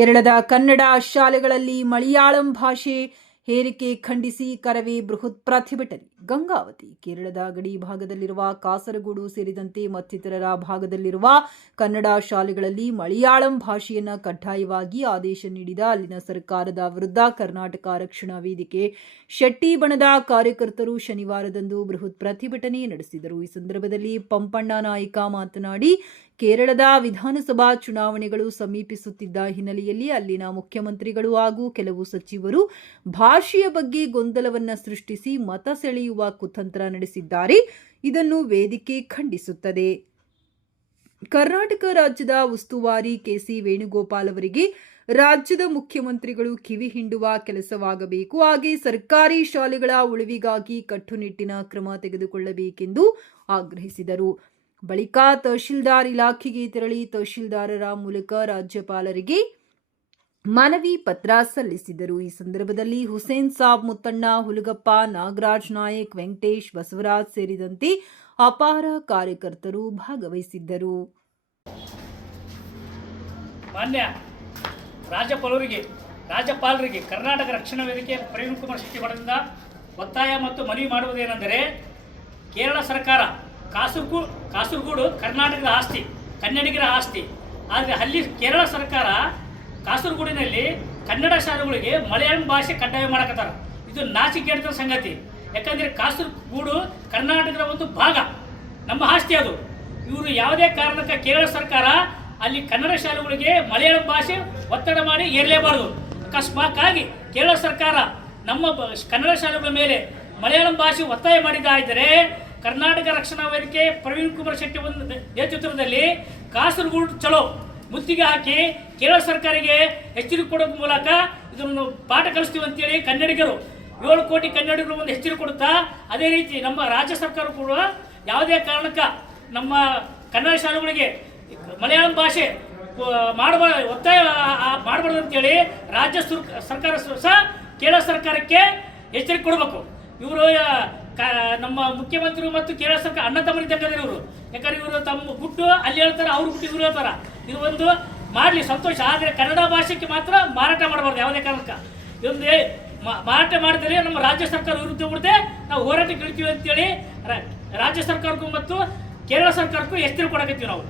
ಕೇರಳದ ಕನ್ನಡ ಶಾಲೆಗಳಲ್ಲಿ ಮಲಯಾಳಂ ಭಾಷೆ ಹೇರಿಕೆ ಖಂಡಿಸಿ ಕರವೇ ಬೃಹತ್ ಪ್ರತಿಭಟನೆ. ಗಂಗಾವತಿ ಕೇರಳದ ಗಡಿ ಭಾಗದಲ್ಲಿರುವ ಕಾಸರಗೋಡು ಸೇರಿದಂತೆ ಮತ್ತಿತರರ ಭಾಗದಲ್ಲಿರುವ ಕನ್ನಡ ಶಾಲೆಗಳಲ್ಲಿ ಮಲಯಾಳಂ ಭಾಷೆಯನ್ನು ಕಡ್ಡಾಯವಾಗಿ ಆದೇಶ ನೀಡಿದ ಅಲ್ಲಿನ ಸರ್ಕಾರದ ವಿರುದ್ಧ ಕರ್ನಾಟಕ ರಕ್ಷಣಾ ವೇದಿಕೆ ಶೆಟ್ಟಿ ಬಣದ ಕಾರ್ಯಕರ್ತರು ಶನಿವಾರದಂದು ಬೃಹತ್ ಪ್ರತಿಭಟನೆ ನಡೆಸಿದರು. ಈ ಸಂದರ್ಭದಲ್ಲಿ ಪಂಪಣ್ಣ ನಾಯ್ಕ ಮಾತನಾಡಿ, ಕೇರಳದ ವಿಧಾನಸಭಾ ಚುನಾವಣೆಗಳು ಸಮೀಪಿಸುತ್ತಿದ್ದ ಹಿನ್ನೆಲೆಯಲ್ಲಿ ಅಲ್ಲಿನ ಮುಖ್ಯಮಂತ್ರಿಗಳು ಹಾಗೂ ಕೆಲವು ಸಚಿವರು ಭಾಷೆಯ ಬಗ್ಗೆ ಗೊಂದಲವನ್ನು ಸೃಷ್ಟಿಸಿ ಮತ ಸೆಳೆಯುವ ಕುತಂತ್ರ ನಡೆಸಿದ್ದಾರೆ. ಇದನ್ನು ವೇದಿಕೆ ಖಂಡಿಸುತ್ತದೆ. ಕರ್ನಾಟಕ ರಾಜ್ಯದ ಉಸ್ತುವಾರಿ ಕೆಸಿ ವೇಣುಗೋಪಾಲ್ ಅವರಿಗೆ ರಾಜ್ಯದ ಮುಖ್ಯಮಂತ್ರಿಗಳು ಕಿವಿ ಹಿಂಡುವ ಕೆಲಸವಾಗಬೇಕು. ಹಾಗೆ ಸರ್ಕಾರಿ ಶಾಲೆಗಳ ಉಳಿವಿಗಾಗಿ ಕಟ್ಟುನಿಟ್ಟಿನ ಕ್ರಮ ತೆಗೆದುಕೊಳ್ಳಬೇಕೆಂದು ಆಗ್ರಹಿಸಿದರು. ಬಳಿಕ ತಹಶೀಲ್ದಾರ್ ಇಲಾಖೆಗೆ ತೆರಳಿ ತಹಶೀಲ್ದಾರರ ಮೂಲಕ ರಾಜ್ಯಪಾಲರಿಗೆ ಮನವಿ ಪತ್ರ ಸಲ್ಲಿಸಿದರು. ಈ ಸಂದರ್ಭದಲ್ಲಿ ಹುಸೇನ್ ಸಾಬ್, ಮುತ್ತಣ್ಣ, ಹುಲಗಪ್ಪ, ನಾಗರಾಜ್ ನಾಯಕ್, ವೆಂಕಟೇಶ್, ಬಸವರಾಜ್ ಸೇರಿದಂತೆ ಅಪಾರ ಕಾರ್ಯಕರ್ತರು ಭಾಗವಹಿಸಿದ್ದರು. ಮಾನ್ಯ ರಾಜ್ಯಪಾಲರಿಗೆ ಕರ್ನಾಟಕ ರಕ್ಷಣಾ ವೇದಿಕೆ ಪ್ರವೀಣ್ ಕುಮಾರ್ ಶೆಟ್ಟಿ ಬಣದಿಂದ ಒತ್ತಾಯ ಮತ್ತು ಮನವಿ ಮಾಡುವುದೇನೆಂದರೆ, ಕೇರಳ ಸರ್ಕಾರ ಕಾಸರಗೋಡು ಕರ್ನಾಟಕದ ಆಸ್ತಿ, ಕನ್ನಡಿಗರ ಆಸ್ತಿ. ಆದರೆ ಅಲ್ಲಿ ಕೇರಳ ಸರ್ಕಾರ ಕಾಸರಗೋಡಿನಲ್ಲಿ ಕನ್ನಡ ಶಾಲೆಗಳಿಗೆ ಮಲಯಾಳಂ ಭಾಷೆ ಕಡ್ಡಾಯ ಮಾಡಕತ್ತಾರ. ಇದು ನಾಚಿಕೆಗೆಟ್ಟ ಸಂಗತಿ. ಯಾಕಂದರೆ ಕಾಸರಗೋಡು ಕರ್ನಾಟಕದ ಒಂದು ಭಾಗ, ನಮ್ಮ ಆಸ್ತಿ ಅದು. ಇವರು ಯಾವುದೇ ಕಾರಣಕ್ಕೆ ಕೇರಳ ಸರ್ಕಾರ ಅಲ್ಲಿ ಕನ್ನಡ ಶಾಲೆಗಳಿಗೆ ಮಲಯಾಳಂ ಭಾಷೆ ಒತ್ತಡ ಮಾಡಿ ಏರಲೇಬಾರದು. ಅಕಸ್ಮಾತ್ತಾಗಿ ಕೇರಳ ಸರ್ಕಾರ ನಮ್ಮ ಕನ್ನಡ ಶಾಲೆಗಳ ಮೇಲೆ ಮಲಯಾಳಂ ಭಾಷೆ ಒತ್ತಾಯ ಮಾಡಿದ್ದಾದರೆ ಕರ್ನಾಟಕ ರಕ್ಷಣಾ ವೇದಿಕೆ ಪ್ರವೀಣ್ ಕುಮಾರ್ ಶೆಟ್ಟಿ ಒಂದು ನೇತೃತ್ವದಲ್ಲಿ ಕಾಸರಗೋಡು ಚಲೋ ಮುತ್ತಿಗೆ ಹಾಕಿ ಕೇರಳ ಸರ್ಕಾರಿಗೆ ಎಚ್ಚರಿಕೆ ಕೊಡೋ ಮೂಲಕ ಇದನ್ನು ಪಾಠ ಕಲಿಸ್ತೀವಿ ಅಂತೇಳಿ ಕನ್ನಡಿಗರು 7 ಕೋಟಿ ಕನ್ನಡಿಗರು ಒಂದು ಎಚ್ಚರಿಕೆ ಕೊಡುತ್ತಾ, ಅದೇ ರೀತಿ ನಮ್ಮ ರಾಜ್ಯ ಸರ್ಕಾರ ಕೂಡ ಯಾವುದೇ ಕಾರಣಕ್ಕೆ ನಮ್ಮ ಕನ್ನಡ ಶಾಲೆಗಳಿಗೆ ಮಲಯಾಳಂ ಭಾಷೆ ಒತ್ತಾಯ ಮಾಡಬಾರ್ದು ಅಂತೇಳಿ ರಾಜ್ಯ ಸರ್ಕಾರ ಸಹ ಕೇರಳ ಸರ್ಕಾರಕ್ಕೆ ಎಚ್ಚರಿಕೆ ಕೊಡಬೇಕು. ಇವರು ನಮ್ಮ ಮುಖ್ಯಮಂತ್ರಿಗಳು ಮತ್ತು ಕೇರಳ ಸರ್ಕಾರ ಅಣ್ಣ ತಮ್ಮರಿದ್ದಂಗೆ ಇವರು. ಯಾಕಂದ್ರೆ ಇವರು ತಮ್ಮ ಗುಟ್ಟು ಅಲ್ಲಿ ಹೇಳ್ತಾರೆ, ಅವ್ರ ಗುಟ್ಟು ಇವರು ಹೇಳ್ತಾರೆ. ಇದು ಒಂದು ಮಾಡಲಿ ಸಂತೋಷ, ಆದರೆ ಕನ್ನಡ ಭಾಷೆಗೆ ಮಾತ್ರ ಮಾರಾಟ ಮಾಡಬಾರ್ದು ಯಾವುದೇ ಕಾರಣಕ್ಕೆ. ಇದೊಂದು ಮಾರಾಟ ಮಾಡಿದರೆ ನಮ್ಮ ರಾಜ್ಯ ಸರ್ಕಾರ ವಿರುದ್ಧ ಬಿಡದೆ ನಾವು ಹೋರಾಟ ಕೇಳ್ತೀವಿ ಅಂತೇಳಿ ರಾಜ್ಯ ಸರ್ಕಾರಕ್ಕೂ ಮತ್ತು ಕೇರಳ ಸರ್ಕಾರಕ್ಕೂ ಎಚ್ಚರಿಕೆ ಕೊಡಕತ್ತೀವಿ ನಾವು.